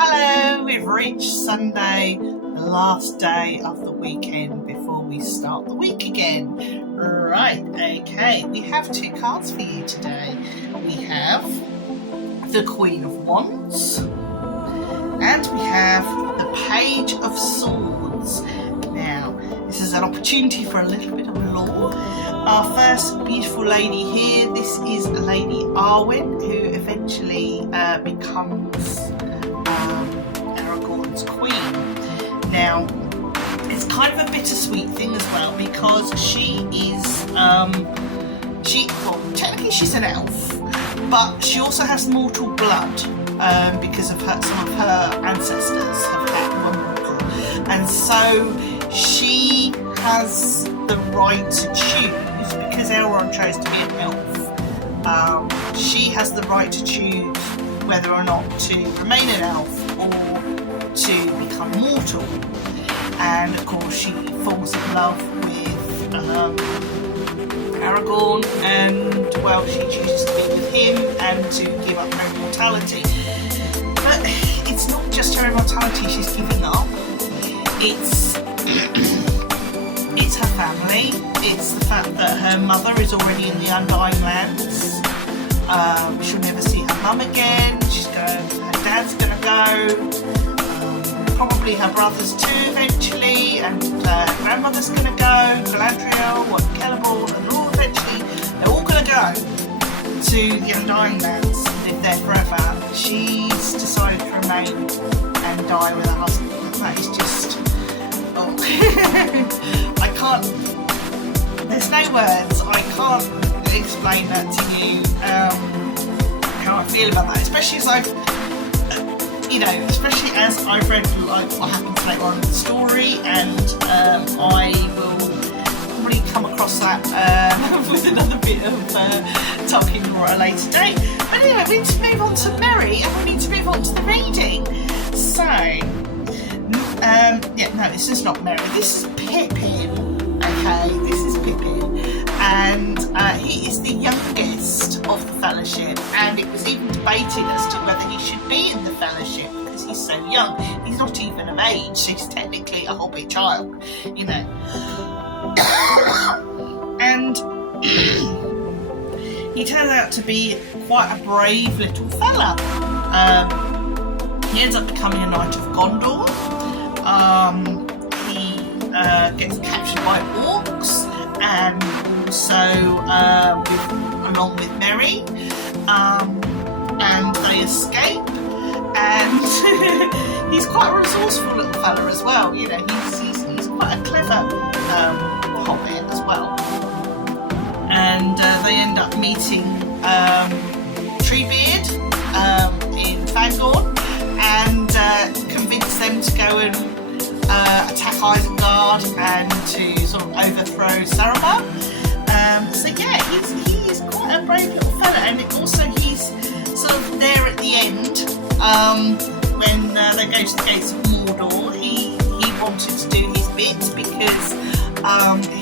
Hello, we've reached Sunday, the last day of the weekend before we start the week again. Right, okay, we have two cards for you today. We have the Queen of Wands and we have the Page of Swords. Now, this is an opportunity for a little bit of lore. Our first beautiful lady here, this is Lady Arwen, who eventually becomes Aragorn's queen. Now, it's kind of a bittersweet thing as well because she is, technically she's an elf, but she also has mortal blood because of some of her ancestors have had mortal, and so she has the right to choose, because Elrond chose to be an elf. She has the right to choose whether or not to remain an elf or to become mortal. And of course she falls in love with Aragorn, and well, she chooses to be with him and to give up her immortality. But it's not just her immortality she's giving up, it's her family, it's the fact that her mother is already in the Undying Lands. She'll never see her mum again, her dad's gonna go, probably her brothers too eventually, and her grandmother's gonna go, Galadriel and Celeborn, and they're all gonna go to the Undying Lands and live there forever. She's decided to remain and die with her husband. That is just, I can't, there's no words, I can't explain that to you, how I feel about that, especially as especially as I've read what happens later on in the story, and I will probably come across that with another bit of talking more at a later date. But anyway, we need to move on to Merry, and we need to move on to the reading. So, this is not Merry, this is Pippin. Okay, this is Pippin, and he is the youngest of the Fellowship, and it was even debated as to whether he should be in the Fellowship because he's so young. He's not even of age, so he's technically a hobbit child, and he turns out to be quite a brave little fella. He ends up becoming a Knight of Gondor. He gets captured by orcs, and also along with Merry, and they escape, and he's quite a resourceful little fella as well. He's quite a clever hobbit as well, and they end up meeting Treebeard in Fangorn, and convince them to go and attack Isengard and to sort of overthrow Saruman. He's quite a brave little fella, and also he's sort of there at the end when they go to the gates of Mordor. He wanted to do his bit because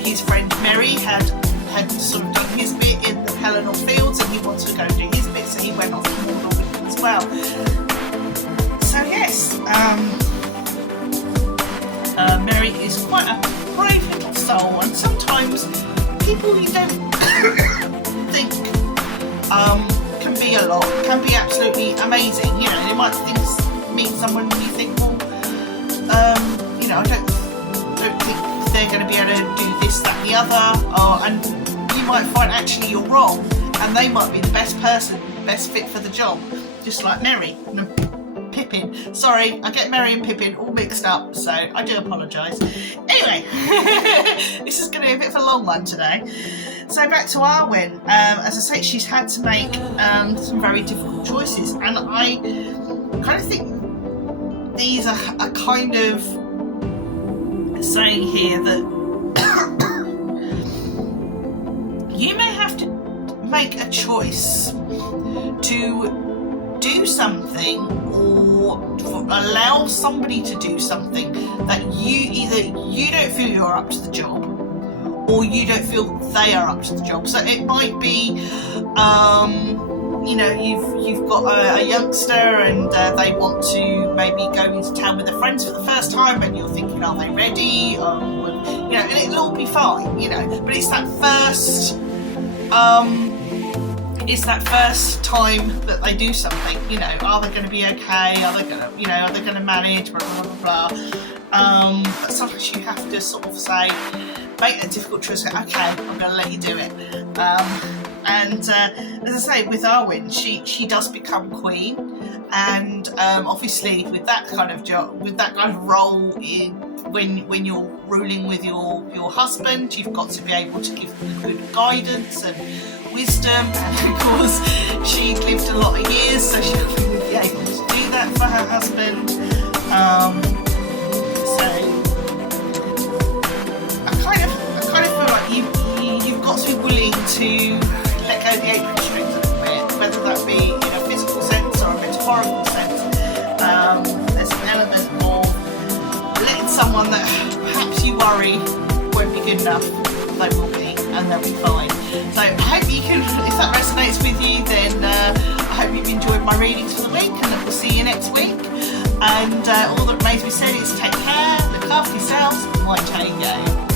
his friend Merry had sort of done his bit in the Pelennor Fields, and he wanted to go and do his bit, so he went off to Mordor with him as well. So yes, Merry is quite a brave little soul, and sometimes people you don't think can be a lot, can be absolutely amazing. You might meet someone and you think, well, I don't think they're going to be able to do this, that, and the other, and you might find actually you're wrong, and they might be the best person, best fit for the job, just like Merry. Pippin. Sorry, I get Merry and Pippin all mixed up, so I do apologise. Anyway, this is going to be a bit of a long one today. So back to Arwen. As I say, she's had to make some very difficult choices, and I kind of think these are kind of saying here that you may have to make a choice to do something or allow somebody to do something that you don't feel you're up to the job, or you don't feel they are up to the job. So it might be you know, you've got a youngster and they want to maybe go into town with their friends for the first time, and you're thinking, are they ready? You know, and it'll all be fine, you know. But it's that first time that they do something, you know. Are they going to be okay? Are they going to, you know, are they going to manage? Blah blah blah blah. But sometimes you have to sort of say, make that difficult choice. Okay, I'm going to let you do it. And as I say, with Arwen, she does become queen, and obviously with that kind of job, with that kind of role when you're ruling with your husband, you've got to be able to give them good guidance and wisdom. And of course, she lived a lot of years, so she would be able to do that for her husband. So I kind of feel like you've got to be willing to let go of the apron strings a little bit, whether that be in a physical sense or a metaphorical sense. There's an element of letting someone that perhaps you worry won't be good enough, they will be, and they'll be fine. So I hope you can, if that resonates with you, then I hope you've enjoyed my readings for the week, and that we'll see you next week. And all that remains to be said is take care, look after yourselves, and watch how you go.